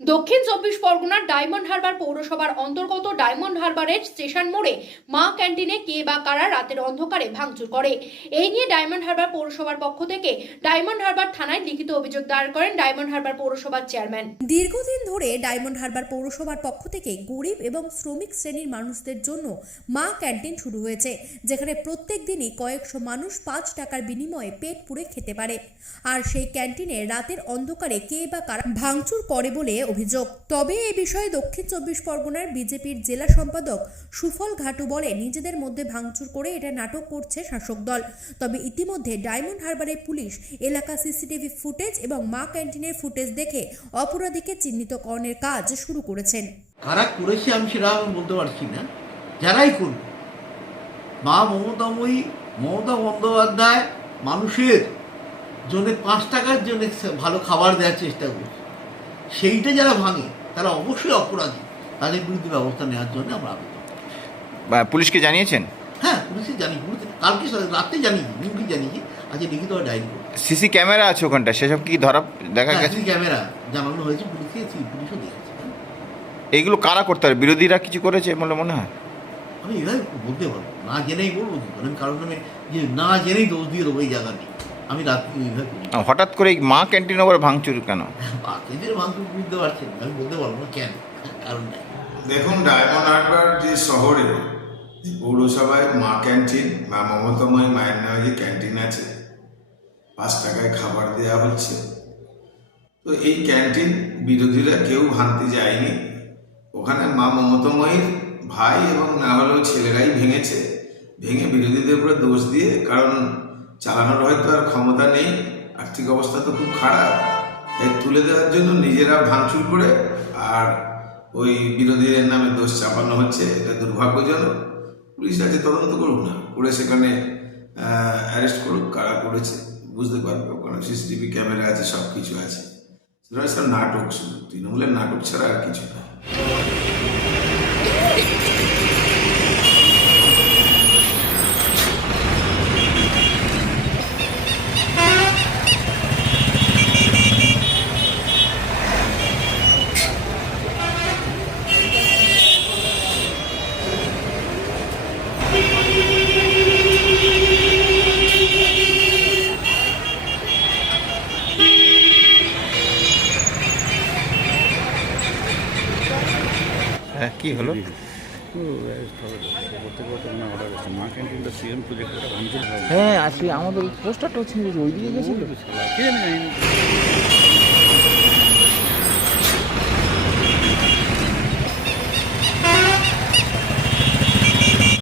দক্ষিণ চব্বিশ পরগনার ডায়মন্ড হারবার পৌরসভার অন্তর্গত ডায়মন্ড হারবারের স্টেশন মোড়ে মা ক্যান্টিনে কে বা কারা রাতের অন্ধকারে ভাঙচুর করে। এই নিয়ে ডায়মন্ড হারবার পৌরসভার পক্ষ থেকে ডায়মন্ড হারবার থানায় লিখিত অভিযোগ দায়ের করেন ডায়মন্ড হারবার পৌরসভার চেয়ারম্যান। দীর্ঘদিন ধরে ডায়মন্ড হারবার পৌরসভার পক্ষ থেকে গরিব এবং শ্রমিক শ্রেণীর মানুষদের জন্য মা ক্যান্টিন শুরু হয়েছে, যেখানে প্রত্যেক দিনই কয়েকশো মানুষ 5 টাকার বিনিময়ে পেট পুড়ে খেতে পারে। আর সেই ক্যান্টিনে রাতের অন্ধকারে কে বা কারা ভাঙচুর করে বলে অভিযোগ। তবে এই বিষয়ে দক্ষিণ চব্বিশ পরগনার বিজেপির জেলা সম্পাদক সুফল ঘাটু বলে, নিজেদের মধ্যে ভাঙচুর করে এটা নাটক করছে শাসক দল। তবে ইতিমধ্যে ডায়মন্ড হারবারের পুলিশ এলাকা সিসিটিভি ফুটেজ এবং মা ক্যান্টিনের ফুটেজ দেখে অপরাধীকে চিহ্নিতকরণের কাজ শুরু করেছেন। কারা করেছে আমি সেটা আমি বলতে পারছি না, যারাই করবে। মা মমতা বন্দ্যোপাধ্যায় মানুষের জন্য 5 টাকার জন্য ভালো খাবার দেওয়ার চেষ্টা করছে, সেইটা যারা ভাঙে তারা অবশ্যই অপরাধী, তাদের বিরুদ্ধে ব্যবস্থা নেওয়ার জন্য আমরা আবেদন। পুলিশকে জানিয়েছেন? হ্যাঁ, পুলিশে জানি, কালকে রাতে জানিয়েছি, নিউজে জানিয়েছি, আজকে লিখিত ডায়েরি করবো। সিসি ক্যামেরা আছে ওখানটা, সেসব কি ধরা দেখা গেছে? সিসি ক্যামেরা জানানো হয়েছে পুলিশকে, পুলিশও দেখেছে। এইগুলো কারা করতে পারে? বিরোধীরা কিছু করেছে বলে মনে হয়? আমি এভাবে বলতে পারবো না, জেনেই বলবো কি করে? কারণ আমি যে না জেনেই দোষ দিয়ে দেবো এই জায়গা নেই, আমি রাত্রি এইভাবে হঠাৎ করে এই মা ক্যান্টিন ওপরে ভাঙচুর কেন? এদের ভাঙচুর বুঝতে পারছেন, আমি বলতে পারবো না কেন, কারণ নাই। দেখুন, ডায়মন্ড হারবার যে শহরে পৌরসভায় মা ক্যান্টিন বা মমতাময়ী মায়ের নামে যে ক্যান্টিন আছে, 5 টাকায় খাবার দেওয়া হচ্ছে। তো এই ক্যান্টিন বিরোধীরা কেউ ভাঙতে যায়নি, ওখানে মা মমতাময়ীর ভাই এবং না হলেও ছেলেরাই ভেঙেছে। ভেঙে বিরোধীদের উপরে দোষ দিয়ে, কারণ চালানোর হয়তো আর ক্ষমতা নেই, আর্থিক অবস্থা তো খুব খারাপ, তাই তুলে দেওয়ার জন্য নিজেরা ভাঙচুর করে আর ওই বিরোধীদের নামে দোষ চাপানো হচ্ছে। এটা দুর্ভাগ্যজনক। পুলিশ আছে, তদন্ত করুক না, করে সেখানে অ্যারেস্ট করুক, কারা করেছে বুঝতে পারবে। ওখানে সিসিটিভি ক্যামেরা আছে, সব কিছু আছে। সেটা সব নাটক, শুধু তৃণমূলের নাটক ছাড়া আর কিছু না। হ্যাঁ, কি হলো? হ্যাঁ, আজকে আমাদের পোস্টারটা ছিল, ওইদিকে গেছিল।